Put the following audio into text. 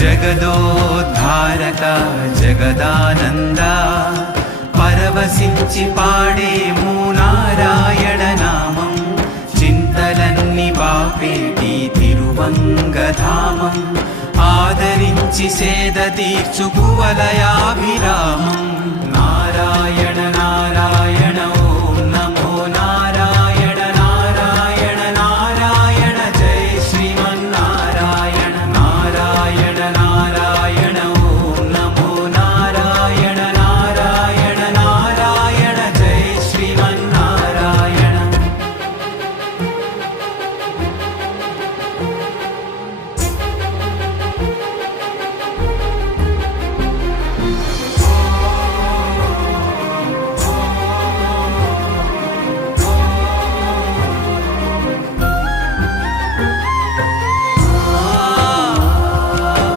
జగదోద్ధారక జగదానంద పరవశించి పాడేము నారాయణ నామం చింతలన్ని బాపేటి తిరువంగధామం ఆదరించి సేద తీర్చు కువలయాభిరామం